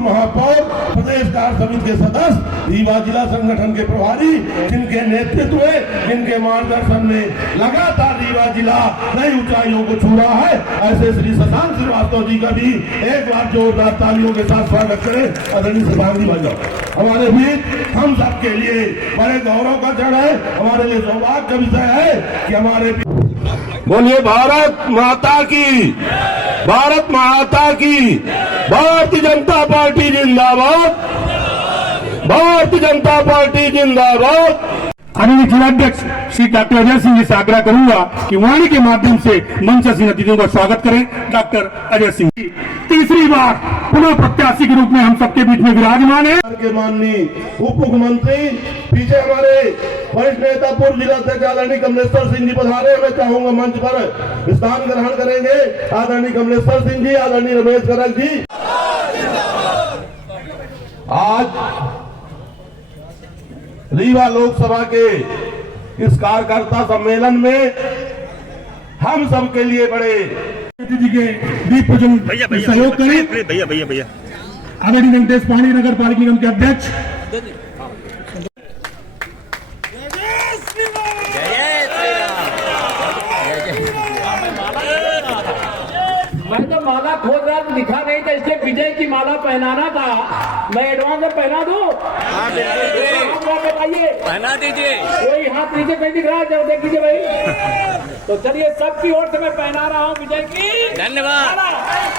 महापौर, प्रदेश कार्य समिति के सदस्य, रीवा जिला संगठन के प्रभारी, जिनके नेतृत्व में, जिनके मार्गदर्शन में लगातार रीवा जिला नई ऊंचाइयों को छू रहा है, ऐसे श्री शशांक श्रीवास्तव जी का भी एक बार जोरदार तालियों के साथ स्वागत करें। आदरणीय शशांक जी भाई हमारे बीच हम सबके लिए बड़े गौरव का क्षण है, हमारे लिए सौभाग्य का विषय है कि हमारे बोलिए भारत माता की, भारत माता की, भारतीय जनता पार्टी जिंदाबाद, भारतीय जनता पार्टी जिंदाबाद। आदरणीय जिलाध्यक्ष श्री डॉक्टर अजय सिंह जी से आग्रह करूंगा कि वाणी के माध्यम से मंच से अतिथियों का स्वागत करें। डॉक्टर अजय सिंह जी तीसरी बार पुनः प्रत्याशी के रूप में हम सबके बीच में विराजमान है। के माननीय उप मुख्यमंत्री, पीछे हमारे वरिष्ठ नेता पूर्व जिलाध्यक्ष आदरणीय कमलेश्वर सिंह जी पधारे। मैं चाहूंगा मंच पर स्थान ग्रहण करेंगे आदरणीय कमलेश्वर सिंह जी, आदरणीय रमेश करक जी। आज रीवा लोकसभा के इस कार्यकर्ता सम्मेलन में हम सबके लिए बड़े जी के दीप पूजन सहयोग करें। भैया आदरणीय वेंकटेश पाणी नगर पालिका निगम के अध्यक्ष। मैं तो माला खोज रहा दिखा नहीं था, इसलिए विजय की माला पहनाना था। मैं एडवांस में पहना दूं? बताइए, पहना दीजिए। कोई हाथ नीचे नहीं दिख रहा है, जब देख लीजिए भाई। तो चलिए सबकी ओर से मैं पहना रहा हूँ विजय की। धन्यवाद।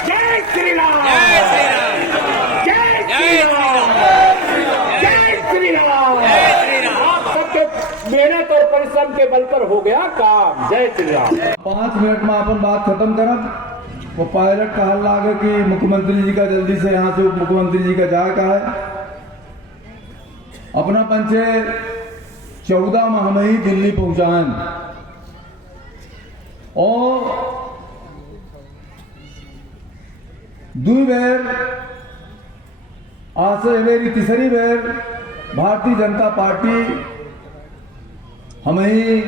जय श्री राम, जय श्री राम, जय श्री राम, जय श्री राम। आप सबके मेहनत और परिश्रम के बल पर हो गया काम। जय श्री राम। 5 मिनट में अपन बात खत्म करब। वो पायलट का हल लागे कि मुख्यमंत्री जी का जल्दी से यहाँ से उप मुख्यमंत्री जी का जाए का है। अपना पंचे 14 माह में ही दिल्ली पहुंचाएं और 2 बेर आज से मेरी तीसरी बेर भारतीय जनता पार्टी हमें ही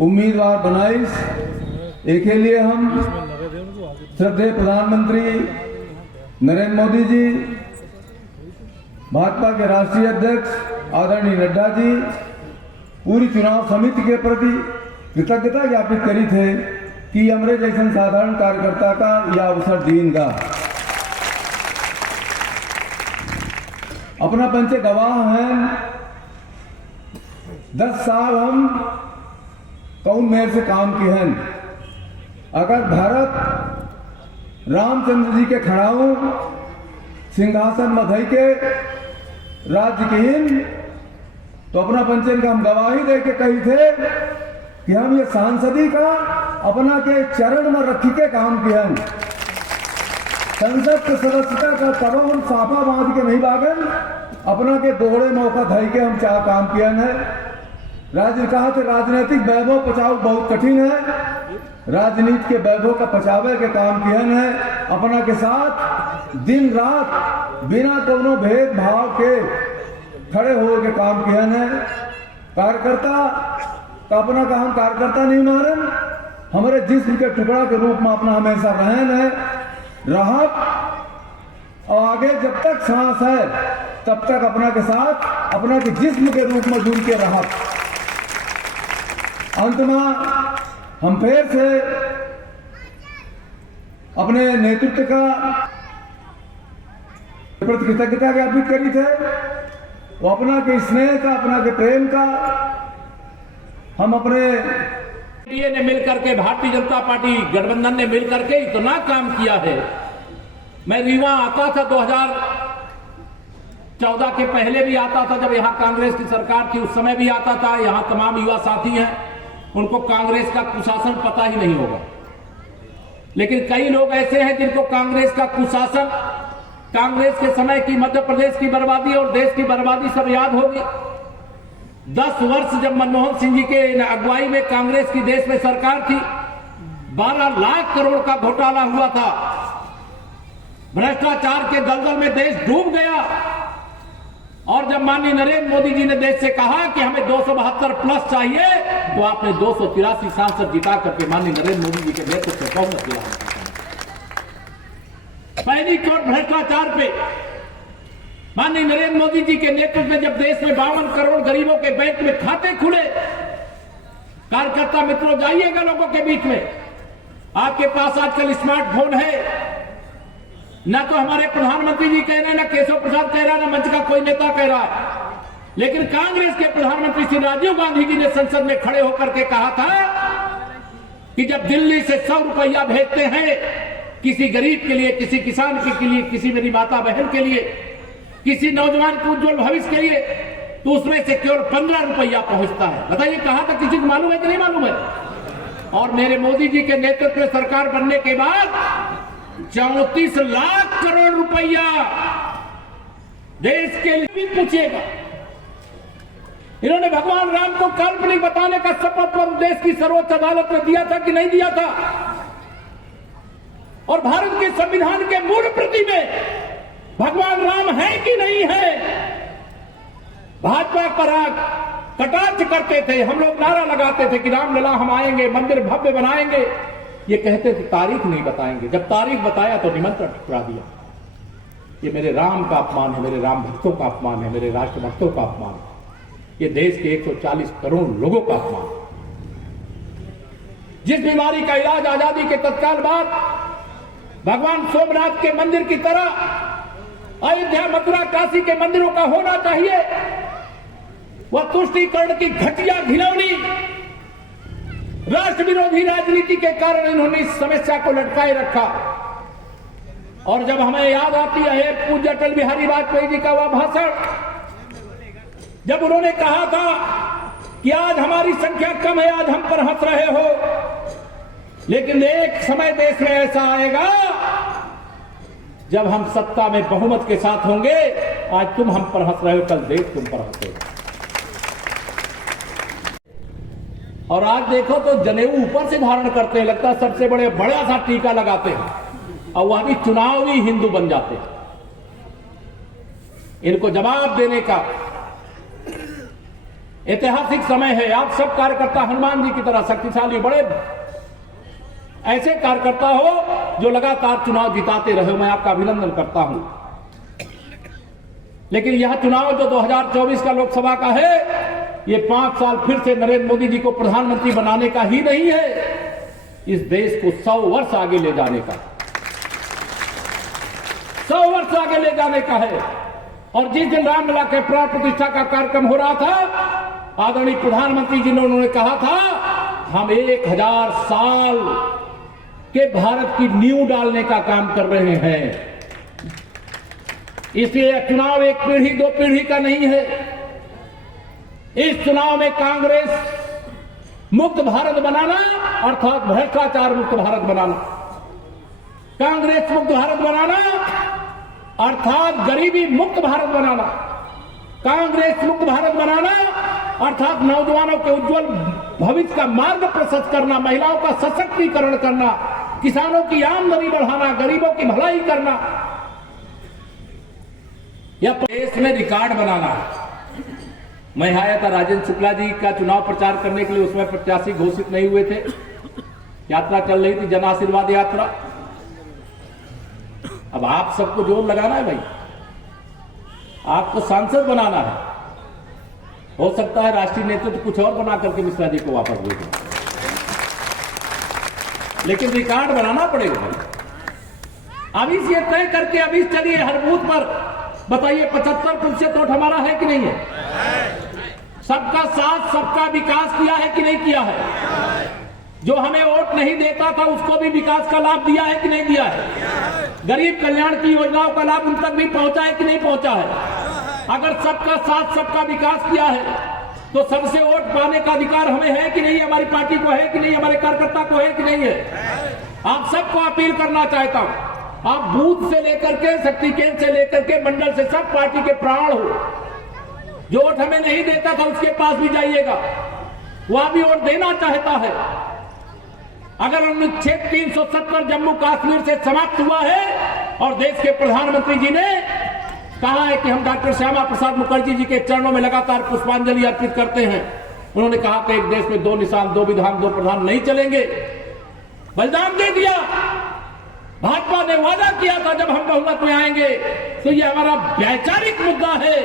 उम्मीदवार बनाइस। एक लिए हम श्रद्धेय प्रधानमंत्री नरेंद्र मोदी जी, भाजपा के राष्ट्रीय अध्यक्ष आदरणीय नड्डा जी, पूरी चुनाव समिति के प्रति कृतज्ञता ज्ञापित करी थे कि हमारे जैसे साधारण कार्यकर्ता का यह अवसर दीनगा। अपना पंचे गवाह हैं, 10 साल हम कौन मेयर से काम किए हैं। अगर भारत रामचंद्र जी के खड़ाऊ सिंहासन मधई के राज्य की तो अपना पंचन का हम गवाही दे के कही थे कि हम ये सांसदी का अपना के चरण में रखी के काम किए हैं। संसद के सदस्यता का तब हम साफा बांध के नहीं भागन, अपना के दोहरे मौका धई के हम चाह काम किए हैं। कहा थे राजनीतिक वैभव पचाव बहुत कठिन है, राजनीति के वैभव का पचावे के काम किए हैं। अपना के साथ दिन रात बिना कोनो भेदभाव के खड़े हो के काम किए हैं। कार्यकर्ता का अपना का हम कार्यकर्ता नहीं मारन, हमारे जिस्म के टुकड़ा के रूप में अपना हमेशा रहन है राहत और आगे जब तक सांस है तब तक अपना के साथ अपना के जिस्म के रूप में जुड़ के राहत। अंत में हम फिर से अपने नेतृत्व का प्रति कृतज्ञता ज्ञापित करी थे। वो अपना के स्नेह का, अपना के प्रेम का हम अपने एनडीए ने मिलकर के, भारतीय जनता पार्टी गठबंधन ने मिलकर के इतना काम किया है। मैं रीवा आता था 2014 के पहले भी आता था, जब यहाँ कांग्रेस की सरकार थी उस समय भी आता था। यहाँ तमाम युवा साथी हैं, उनको कांग्रेस का कुशासन पता ही नहीं होगा, लेकिन कई लोग ऐसे हैं जिनको कांग्रेस का कुशासन, कांग्रेस के समय की मध्य प्रदेश की बर्बादी और देश की बर्बादी सब याद होगी। 10 वर्ष जब मनमोहन सिंह जी के अगुवाई में कांग्रेस की देश में सरकार थी, 12 लाख करोड़ का घोटाला हुआ था। भ्रष्टाचार के दलदल में देश डूब गया। और जब माननीय नरेंद्र मोदी जी ने देश से कहा कि हमें 272 प्लस चाहिए, तो आपने 283 सांसद जिता करके माननीय नरेंद्र मोदी जी के नेतृत्व में बहुमत दिया। पहली अनैतिक और भ्रष्टाचार पे माननीय नरेंद्र मोदी जी के नेतृत्व में जब देश में 52 करोड़ गरीबों के बैंक में खाते खुले, कार्यकर्ता मित्रों जाइएगा लोगों के बीच में, आपके पास आजकल स्मार्टफोन है, ना तो हमारे प्रधानमंत्री जी कह रहे हैं, ना केशव प्रसाद कह रहा है, ना मंच का कोई नेता कह रहा है, लेकिन कांग्रेस के प्रधानमंत्री श्री राजीव गांधी जी ने संसद में खड़े होकर के कहा था कि जब दिल्ली से 100 रुपया भेजते हैं किसी गरीब के लिए, किसी किसान के लिए, किसी मेरी माता बहन के लिए, किसी नौजवान के उज्जवल भविष्य के लिए, तो उसमें से केवल 15 रुपया पहुंचता है। बताइए कहां तक किसी को मालूम है कि नहीं मालूम है? और मेरे मोदी जी के नेतृत्व में सरकार बनने के बाद 34 लाख करोड़ रुपया देश के लिए भी पूछिएगा। इन्होंने भगवान राम को काल्पनिक बताने का शपथ पर देश की सर्वोच्च अदालत में दिया था कि नहीं दिया था? और भारत के संविधान के मूल प्रति में भगवान राम है कि नहीं है? भाजपा पर कटाक्ष करते थे, हम लोग नारा लगाते थे कि रामलला हम आएंगे, मंदिर भव्य बनाएंगे, ये कहते थे तारीख नहीं बताएंगे। जब तारीख बताया तो निमंत्रण ठुकरा दिया। ये मेरे राम का अपमान है, मेरे राम भक्तों का अपमान है, मेरे राष्ट्र भक्तों का अपमान है, ये देश के 140 करोड़ लोगों का अपमान है। जिस बीमारी का इलाज आजादी के तत्काल बाद भगवान सोमनाथ के मंदिर की तरह अयोध्या, मथुरा, काशी के मंदिरों का होना चाहिए, वह तुष्टीकरण की घटिया घिनौनी राष्ट्र विरोधी राजनीति के कारण इन्होंने इस समस्या को लटकाए रखा। और जब हमें याद आती है पूज्य अटल बिहारी वाजपेयी जी का वह भाषण, जब उन्होंने कहा था कि आज हमारी संख्या कम है, आज हम पर हंस रहे हो, लेकिन एक समय देश में ऐसा आएगा जब हम सत्ता में बहुमत के साथ होंगे। आज तुम हम पर हंस रहे हो, कल देश तुम पर हंसेगा। और आज देखो तो जनेऊ ऊपर से धारण करते हैं, लगता है सबसे बड़ा सा टीका लगाते हैं, और वह भी चुनावी हिंदू बन जाते हैं। इनको जवाब देने का ऐतिहासिक समय है। आप सब कार्यकर्ता हनुमान जी की तरह शक्तिशाली, बड़े ऐसे कार्यकर्ता हो जो लगातार चुनाव जिताते रहे, मैं आपका अभिनंदन करता हूं। लेकिन यह चुनाव जो 2024 का लोकसभा का है, ये 5 साल फिर से नरेंद्र मोदी जी को प्रधानमंत्री बनाने का ही नहीं है, इस देश को 100 वर्ष आगे ले जाने का, 100 वर्ष आगे ले जाने का है। और जिस दिन रामलला के प्राण प्रतिष्ठा का कार्यक्रम हो रहा था, आदरणीय प्रधानमंत्री जी ने उन्होंने कहा था हम 1000 साल के भारत की नींव डालने का काम कर रहे हैं। इसलिए चुनाव एक पीढ़ी 2 पीढ़ी का नहीं है। इस चुनाव में कांग्रेस मुक्त भारत बनाना अर्थात भ्रष्टाचार मुक्त भारत बनाना, कांग्रेस मुक्त भारत बनाना अर्थात गरीबी मुक्त भारत बनाना, कांग्रेस मुक्त भारत बनाना अर्थात नौजवानों के उज्जवल भविष्य का मार्ग प्रशस्त करना, महिलाओं का सशक्तिकरण करना, किसानों की आमदनी बढ़ाना, गरीबों की भलाई करना, या देश में रिकॉर्ड बनाना। मैं आया था राजेंद्र शुक्ला जी का चुनाव प्रचार करने के लिए, उसमें प्रत्याशी घोषित नहीं हुए थे, यात्रा चल रही थी, जन आशीर्वाद यात्रा। अब आप सबको जोर लगाना है भाई, आपको सांसद बनाना है। हो सकता है राष्ट्रीय नेतृत्व कुछ और बना करके मिश्रा जी को वापस भेजें, लेकिन रिकॉर्ड बनाना पड़ेगा भाई। अभी से तय करके अभी चलिए हर बूथ पर बताइए 75% वोट हमारा है कि नहीं है? सबका साथ सबका विकास किया है कि नहीं किया है? जो हमें वोट नहीं देता था उसको भी विकास का लाभ दिया है कि नहीं दिया है? गरीब कल्याण की योजनाओं का लाभ उन तक भी पहुंचा है कि नहीं पहुंचा है? अगर सबका साथ सबका विकास किया है तो सबसे वोट पाने का अधिकार हमें है कि नहीं? हमारी पार्टी को है कि नहीं? हमारे कार्यकर्ता को है कि नहीं है? आप सबको अपील करना चाहता हूं, आप बूथ से लेकर के, शक्ति केंद्र से लेकर के मंडल से, सब पार्टी के प्राण हो। जो वोट हमें नहीं देता था उसके पास भी जाइएगा, वह भी वोट देना चाहता है। अगर अनुच्छेद 370 जम्मू कश्मीर से समाप्त हुआ है और देश के प्रधानमंत्री जी ने कहा है कि हम डॉक्टर श्यामा प्रसाद मुखर्जी जी के चरणों में लगातार पुष्पांजलि अर्पित करते हैं, उन्होंने कहा कि एक देश में 2 निशान, 2 विधान, 2 प्रधान नहीं चलेंगे, बलिदान दे दिया। भाजपा ने वादा किया था जब हम बहुमत में आएंगे तो ये हमारा वैचारिक मुद्दा है,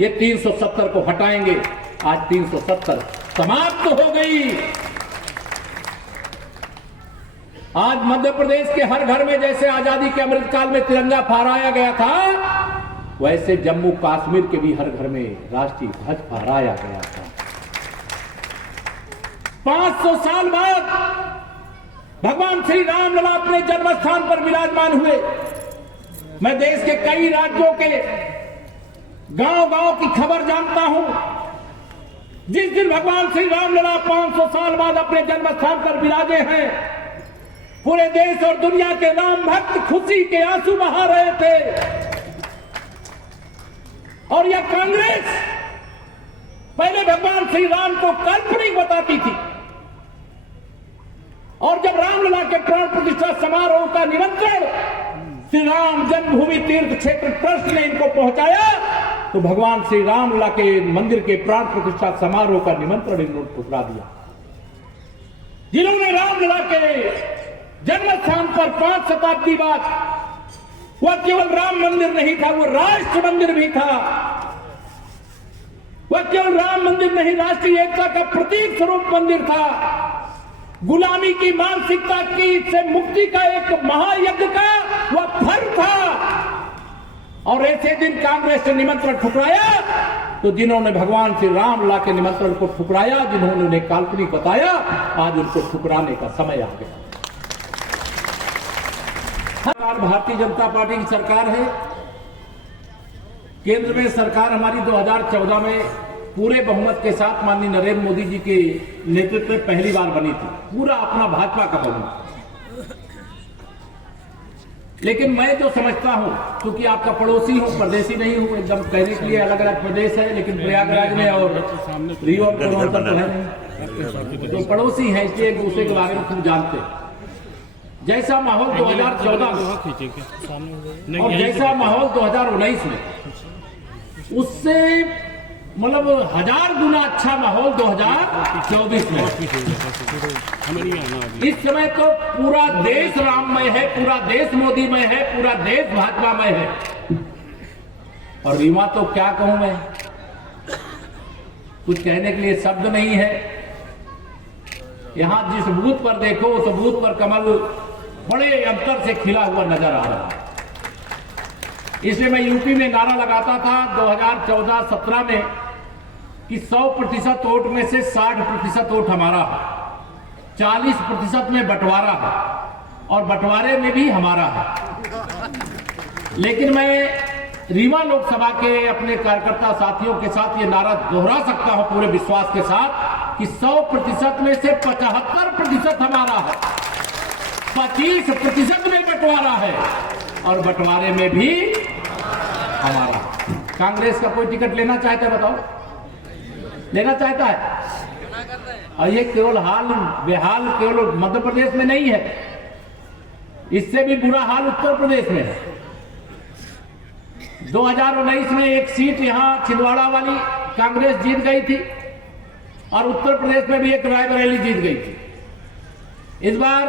ये 370 को हटाएंगे। आज 370 समाप्त हो गई। आज मध्य प्रदेश के हर घर में जैसे आजादी के अमृतकाल में तिरंगा फहराया गया था, वैसे जम्मू कश्मीर के भी हर घर में राष्ट्रीय ध्वज फहराया गया था। 500 साल बाद भगवान श्री राम लला अपने जन्म स्थान पर विराजमान हुए। मैं देश के कई राज्यों के गांव-गांव की खबर जानता हूं। जिस दिन भगवान श्री राम लला 500 साल बाद अपने जन्म स्थान पर विराजे हैं, पूरे देश और दुनिया के राम भक्त खुशी के आंसू बहा रहे थे। और यह कांग्रेस पहले भगवान श्री राम को काल्पनिक बताती थी, और जब रामलला के प्राण प्रतिष्ठा समारोह का निमंत्रण श्री राम जन्मभूमि तीर्थ क्षेत्र ट्रस्ट ने इनको पहुंचाया, तो भगवान श्री रामलला के मंदिर के प्राण प्रतिष्ठा समारोह का निमंत्रण इन्होंने ठुकरा दिया। जिन्होंने रामलला के जन्म स्थान पर 5 शताब्दी बाद, वह केवल राम मंदिर नहीं था, वो राष्ट्र मंदिर भी था। वह केवल राम मंदिर नहीं, राष्ट्रीय एकता का प्रतीक स्वरूप मंदिर था। गुलामी की मानसिकता की से मुक्ति का एक महायज्ञ का वह फल था। और ऐसे दिन कांग्रेस ने निमंत्रण ठुकराया, तो जिन्होंने भगवान श्री रामलला के निमंत्रण को ठुकराया, जिन्होंने उन्हें काल्पनिक बताया, आज उनको ठुकराने का समय आ गया। भारतीय जनता पार्टी की सरकार है। केंद्र में सरकार हमारी 2014 में पूरे बहुमत के साथ माननीय नरेंद्र मोदी जी के नेतृत्व में पहली बार बनी थी, पूरा अपना भाजपा का बहुमत। लेकिन मैं जो समझता हूं, क्योंकि आपका पड़ोसी हूं, परदेसी नहीं हूं, एकदम कहने के लिए अलग अलग प्रदेश है, लेकिन प्रयागराज में और रीवा में कोई अंतर तो है नहीं, तो पड़ोसी हैं, इसलिए एक दूसरे के बारे में खूब जानते हैं। जैसा माहौल 2014 में और जैसा माहौल 2019 में, उससे मतलब 1000 गुना अच्छा माहौल 2024 में। इस समय तो पूरा देश राममय है, पूरा देश मोदीमय है, पूरा देश भाजपामय है। और रीवा तो क्या कहूं मैं, कुछ कहने के लिए शब्द नहीं है। यहां जिस बूथ पर देखो उस बूथ पर कमल बड़े अंतर से खिला हुआ नजर आ रहा है। इसलिए मैं यूपी में नारा लगाता था 2014-17 में कि 100% वोट में से 60% वोट हमारा है, 40% में बंटवारा है, और बंटवारे में भी हमारा है। लेकिन मैं रीवा लोकसभा के अपने कार्यकर्ता साथियों के साथ ये नारा दोहरा सकता हूं पूरे विश्वास के साथ कि 100% में से 75% हमारा है, 25% में बंटवारा है, और बंटवारे में भी हमारा। कांग्रेस का कोई टिकट लेना चाहता है, बताओ, लेना चाहता है? और ये केवल बेहाल केवल मध्य प्रदेश में नहीं है, इससे भी बुरा हाल उत्तर प्रदेश में है। 2019 में एक सीट यहां छिंदवाड़ा वाली कांग्रेस जीत गई थी, और उत्तर प्रदेश में भी एक रायबरेली जीत गई थी। इस बार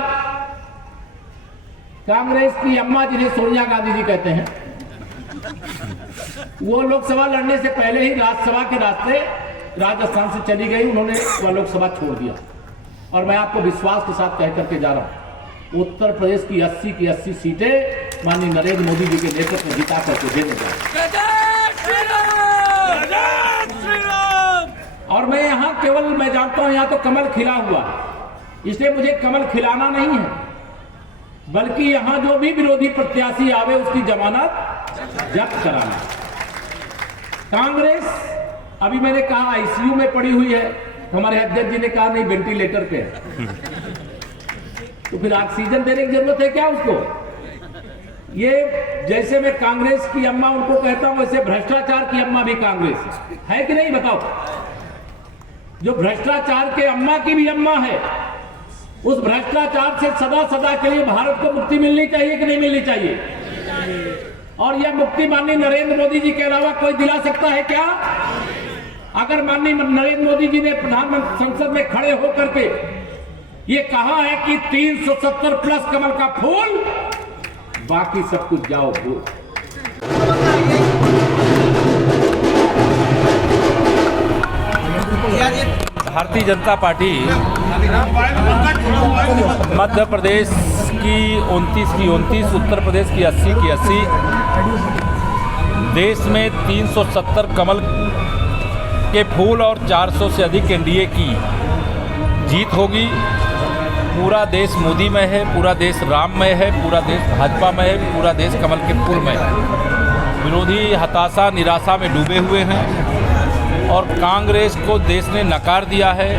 कांग्रेस की अम्मा, जिन्हें सोनिया गांधी जी कहते हैं, वो लोकसभा लड़ने से पहले ही राज्यसभा के रास्ते राजस्थान से चली गई, उन्होंने वह लोकसभा छोड़ दिया। और मैं आपको विश्वास के साथ कह करके जा रहा हूं, उत्तर प्रदेश की 80 की 80 सीटें माननीय नरेंद्र मोदी जी के नेतृत्व में जिता करके देने जा और मैं यहां केवल मैं जानता हूं यहां तो कमल खिला हुआ, इसलिए मुझे कमल खिलाना नहीं है, बल्कि यहां जो भी विरोधी प्रत्याशी आवे उसकी जमानत जब्त कराना। कांग्रेस अभी मैंने कहा आईसीयू में पड़ी हुई है, तो हमारे अध्यक्ष जी ने कहा नहीं वेंटिलेटर पे है, तो फिर ऑक्सीजन देने की जरूरत है क्या उसको? ये जैसे मैं कांग्रेस की अम्मा उनको कहता हूं, वैसे भ्रष्टाचार की अम्मा भी कांग्रेस है कि नहीं, बताओ? जो भ्रष्टाचार के अम्मा की भी अम्मा है, उस भ्रष्टाचार से सदा सदा के लिए भारत को मुक्ति मिलनी चाहिए कि नहीं मिलनी चाहिए? और यह मुक्ति माननीय नरेंद्र मोदी जी के अलावा कोई दिला सकता है क्या? अगर माननीय नरेंद्र मोदी जी ने प्रधानमंत्री संसद में खड़े होकर के ये कहा है कि 370 प्लस कमल का फूल बाकी सब कुछ जाओ भूल। भारतीय जनता पार्टी मध्य प्रदेश की 29 उत्तर प्रदेश की 80 देश में 370 कमल के फूल और 400 से अधिक एनडीए की जीत होगी। पूरा देश मोदी में है, पूरा देश राम में है, पूरा देश भाजपा में है, पूरा देश कमल के फूल में है। विरोधी हताशा निराशा में डूबे हुए हैं और कांग्रेस को देश ने नकार दिया है।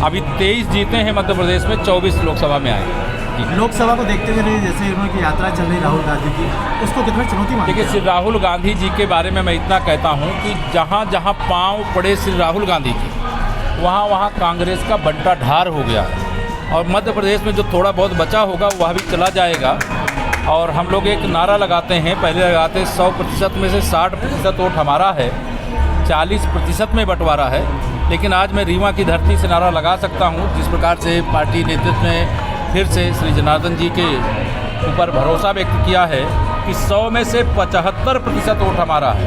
अभी 23 जीते हैं मध्य प्रदेश में, 24 लोकसभा में आए। लोकसभा को देखते हुए जैसे उनकी यात्रा चल रही राहुल गांधी की, उसको कितना चुनौती मानते देखिए, हैं? श्री राहुल गांधी जी के बारे में मैं इतना कहता हूं कि जहां जहां पांव पड़े श्री राहुल गांधी के, वहां वहां कांग्रेस का बंटा ढार हो गया और मध्य प्रदेश में जो थोड़ा बहुत बचा होगा वह भी चला जाएगा। और हम लोग एक नारा लगाते हैं, पहले लगाते 100% में से 60% वोट हमारा है, 40% में बंटवारा है। लेकिन आज मैं रीवा की धरती से नारा लगा सकता हूं, जिस प्रकार से पार्टी नेतृत्व ने फिर से श्री जनार्दन जी के ऊपर भरोसा व्यक्त किया है कि 100 में से 75% वोट हमारा है,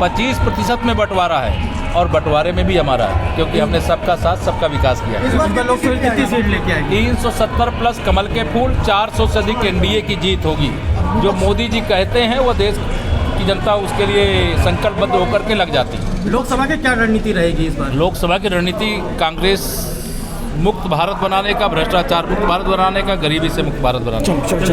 25% में बंटवारा है और बंटवारे में भी हमारा है, क्योंकि हमने सबका साथ सबका विकास किया है। इस बार लोकसभा कितनी सीट लेके आएंगे? 370 प्लस कमल के फूल, 400 से अधिक एनडीए की जीत होगी। जो मोदी जी कहते हैं वो देश की जनता उसके लिए संकल्पबद्ध होकर के लग जाती है। लोकसभा की क्या रणनीति रहेगी इस बार? लोकसभा की रणनीति कांग्रेस मुक्त भारत बनाने का, भ्रष्टाचार मुक्त भारत बनाने का, गरीबी से मुक्त भारत बनाने का।